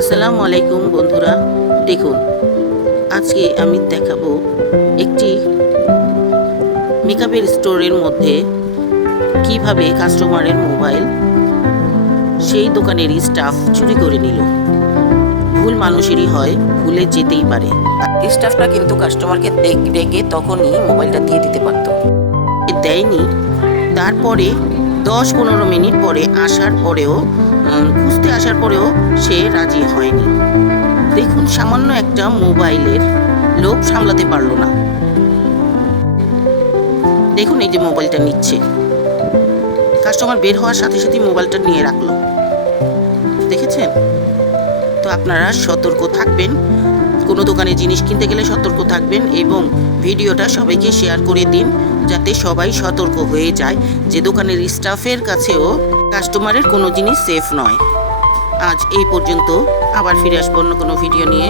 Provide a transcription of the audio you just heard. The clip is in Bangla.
আসসালামু আলাইকুম বন্ধুরা, দেখুন আজকে আমি দেখাবো একটি মেকআপের স্টোরের মধ্যে কিভাবে কাস্টমারের মোবাইল সেই দোকানের স্টাফ চুরি করে নিল। ভুল মানুষেরই হয়, ভুলে যেতেই পারে। স্টাফটা কিন্তু কাস্টমারকে ডেকে তখনই মোবাইলটা দিয়ে দিতে পারত, দেয়নি। তারপরে 10-15 মিনিট পরে আসার পরেও খুঁজতে আসার পরেও সে রাজি হয়নি। দেখুন, সামান্য একটা মোবাইলের লোভ সামলাতে পারলো না। দেখুন, এই যে মোবাইলটা নিচ্ছে, কাস্টমার বের হওয়ার সাথে সাথে মোবাইলটা নিয়ে রাখলো। দেখেছেন? তো আপনারা সতর্ক থাকবেন, কোনো দোকানে জিনিস কিনতে গেলে সতর্ক থাকবেন এবং ভিডিওটা সবাইকে শেয়ার করে দিন, যাতে সবাই সতর্ক হয়ে যায় যে দোকানের স্টাফের কাছেও কাস্টমারের কোনো জিনিস সেফ নয়। আজ এই পর্যন্ত, আবার ফিরে আসবো অন্য কোনো ভিডিও নিয়ে।